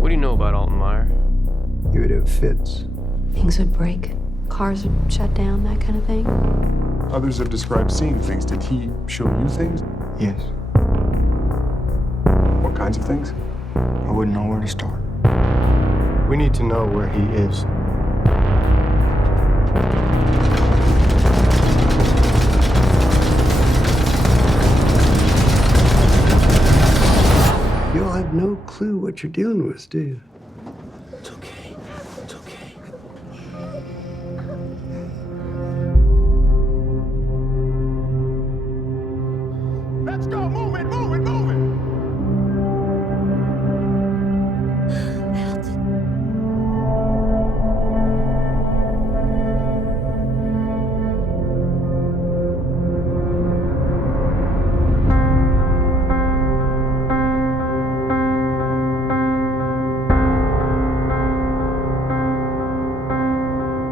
What do you know about Alton Meyer? He would have fits. Things would break. Cars would shut down, that kind of thing. Others have described seeing things. Did he show you things? Yes. What kinds of things? I wouldn't know where to start. We need to know where he is. You'll have no clue what you're dealing with, do you? It's okay. It's okay. Let's go! Move it! Move it! Move it!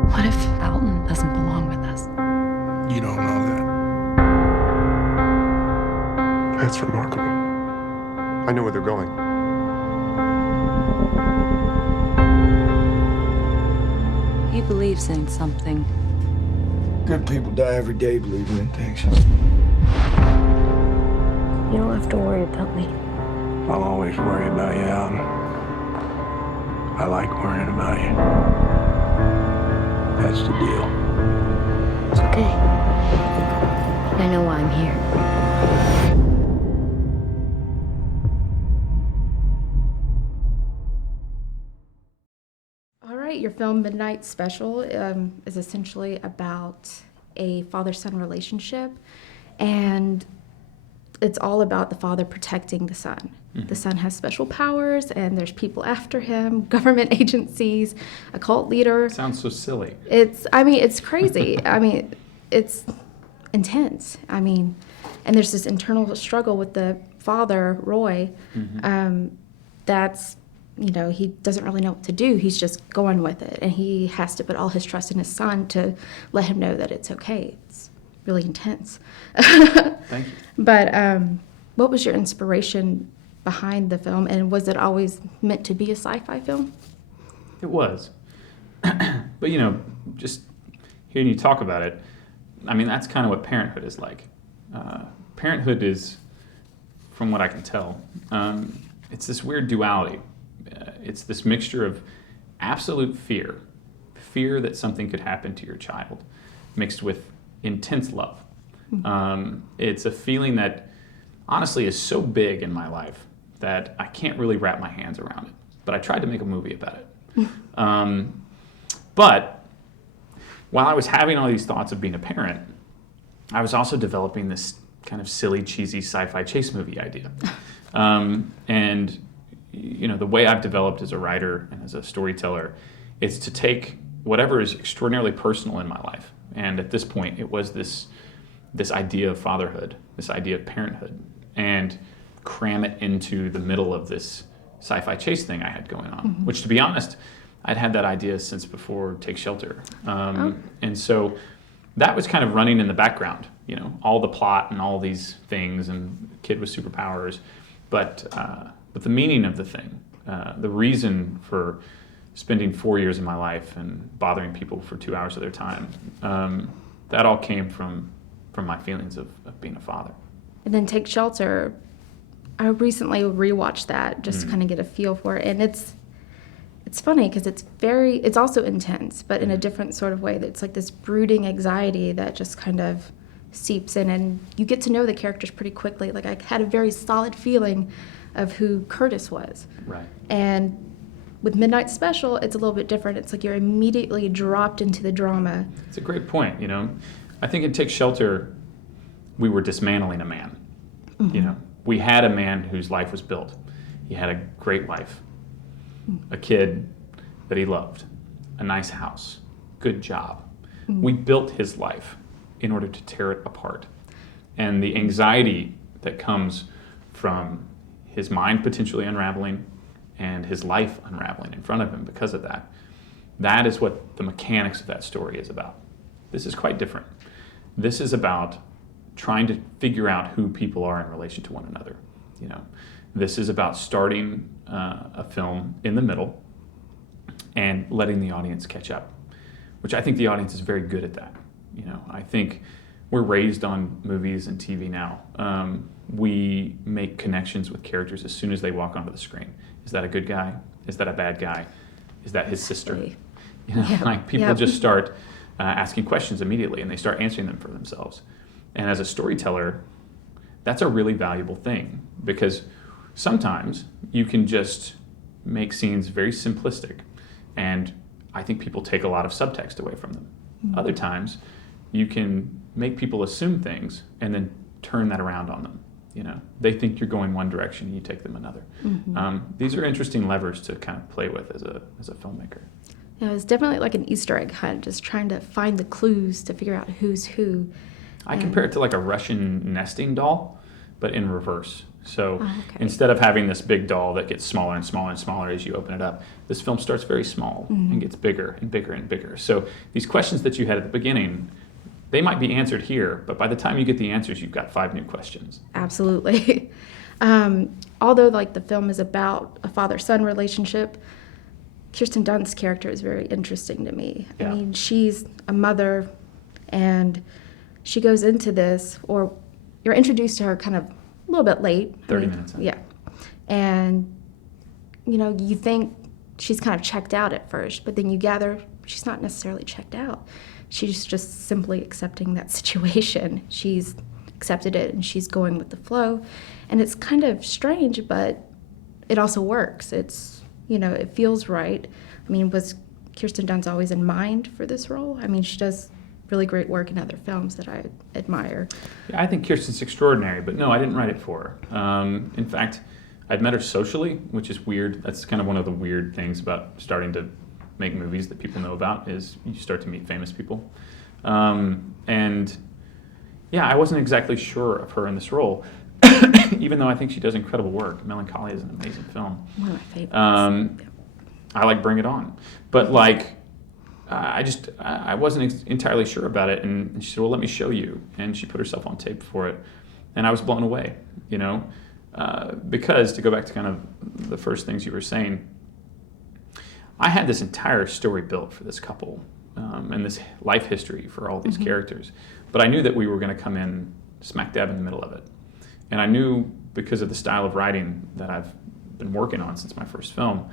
What if Alton doesn't belong with us? You don't know that. That's remarkable. I know where they're going. He believes in something. Good people die every day believing in things. You don't have to worry about me. I'll always worry about you, Alton. I like worrying about you. That's the deal. It's okay. I know why I'm here. All right, your film Midnight Special is essentially about a father-son relationship, and it's all about the father protecting the son. The son has special powers, and there's people after him, government agencies, a cult leader. Sounds so silly. It's crazy. It's intense. And there's this internal struggle with the father, Roy, that's, he doesn't really know what to do. He's just going with it, and he has to put all his trust in his son to let him know that it's okay. It's really intense. Thank you. But what was your inspiration behind the film, and was it always meant to be a sci-fi film? It was. But, just hearing you talk about it, that's kind of what parenthood is like. Parenthood is, from what I can tell, it's this weird duality. It's this mixture of absolute fear that something could happen to your child, mixed with intense love. It's a feeling that honestly is so big in my life that I can't really wrap my hands around it. But I tried to make a movie about it. But while I was having all these thoughts of being a parent, I was also developing this kind of silly, cheesy sci-fi chase movie idea. And the way I've developed as a writer and as a storyteller is to take whatever is extraordinarily personal in my life. And at this point, it was this idea of fatherhood, this idea of parenthood, and cram it into the middle of this sci-fi chase thing I had going on, which, to be honest, I'd had that idea since before Take Shelter. And so that was kind of running in the background, all the plot and all these things and kid with superpowers. But the meaning of the thing, the reason for spending 4 years of my life and bothering people for 2 hours of their time, that all came from my feelings of being a father. And then Take Shelter, I recently rewatched that just to kind of get a feel for it, and it's funny because it's also intense, but in a different sort of way. It's like this brooding anxiety that just kind of seeps in, and you get to know the characters pretty quickly. Like, I had a very solid feeling of who Curtis was. Right. And with Midnight Special, it's a little bit different. It's like you're immediately dropped into the drama. It's a great point, I think in Take Shelter, we were dismantling a man. We had a man whose life was built. He had a great wife, a kid that he loved, a nice house, good job. We built his life in order to tear it apart. And the anxiety that comes from his mind potentially unraveling and his life unraveling in front of him because of that. That is what the mechanics of that story is about. This is quite different. This is about trying to figure out who people are in relation to one another. You know, this is about starting a film in the middle and letting the audience catch up, which I think the audience is very good at that. You know, I think we're raised on movies and TV now. We make connections with characters as soon as they walk onto the screen. Is that a good guy? Is that a bad guy? Is that his sister? You know, Yeah. like people Yep. just start asking questions immediately, and they start answering them for themselves. And as a storyteller, that's a really valuable thing, because sometimes you can just make scenes very simplistic, and I think people take a lot of subtext away from them. Mm-hmm. Other times, you can make people assume things and then turn that around on them. You know, they think you're going one direction and you take them another. Mm-hmm. These are interesting levers to kind of play with as a filmmaker. Yeah, it was definitely like an Easter egg hunt, just trying to find the clues to figure out who's who. I compare it to like a Russian nesting doll, but in reverse. So Oh, okay. instead of having this big doll that gets smaller and smaller and smaller as you open it up, this film starts very small and gets bigger and bigger and bigger. So these questions that you had at the beginning, they might be answered here, but by the time you get the answers, you've got 5 new questions. Absolutely. Although like the film is about a father-son relationship, Kirsten Dunst's character is very interesting to me. Yeah. I mean, she's a mother, and she goes into this, or you're introduced to her kind of a little bit late. 30 minutes in. Yeah. And, you know, you think she's kind of checked out at first, but then you gather she's not necessarily checked out. She's just simply accepting that situation. She's accepted it, and she's going with the flow. And it's kind of strange, but it also works. It's, you know, it feels right. I mean, was Kirsten Dunst always in mind for this role? I mean, she does really great work in other films that I admire. Yeah, I think Kirsten's extraordinary, but no, I didn't write it for her. In fact, I'd met her socially, which is weird. That's kind of one of the weird things about starting to make movies that people know about, is you start to meet famous people. And yeah, I wasn't exactly sure of her in this role, even though I think she does incredible work. Melancholia is an amazing film. One of my favorites. I like Bring It On. But like, I wasn't entirely sure about it, and she said, well, let me show you. And she put herself on tape for it. And I was blown away, you know, because to go back to kind of the first things you were saying, I had this entire story built for this couple, and this life history for all these characters. But I knew that we were going to come in smack dab in the middle of it. And I knew, because of the style of writing that I've been working on since my first film,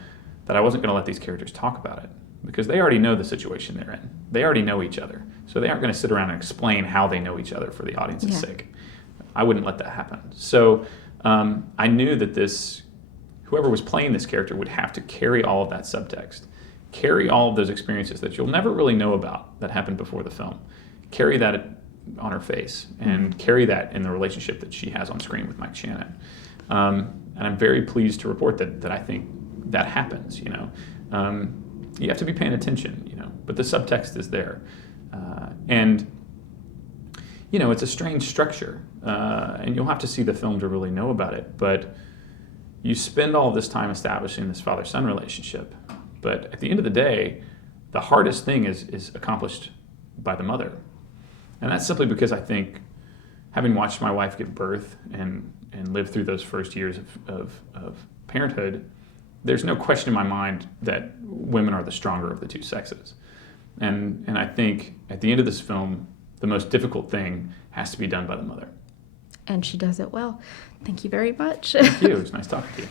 that I wasn't going to let these characters talk about it, because they already know the situation they're in. They already know each other. So they aren't going to sit around and explain how they know each other for the audience's sake. I wouldn't let that happen. So I knew that whoever was playing this character would have to carry all of that subtext, carry all of those experiences that you'll never really know about that happened before the film, carry that on her face, and carry that in the relationship that she has on screen with Mike Shannon. And I'm very pleased to report that I think that happens, you know. You have to be paying attention, you know, but the subtext is there. And, you know, it's a strange structure, and you'll have to see the film to really know about it, but you spend all this time establishing this father-son relationship, but at the end of the day, the hardest thing is accomplished by the mother. And that's simply because I think, having watched my wife give birth and live through those first years of parenthood, there's no question in my mind that women are the stronger of the two sexes. And I think at the end of this film, the most difficult thing has to be done by the mother. And she does it well. Thank you very much. Thank you. It was nice talking to you.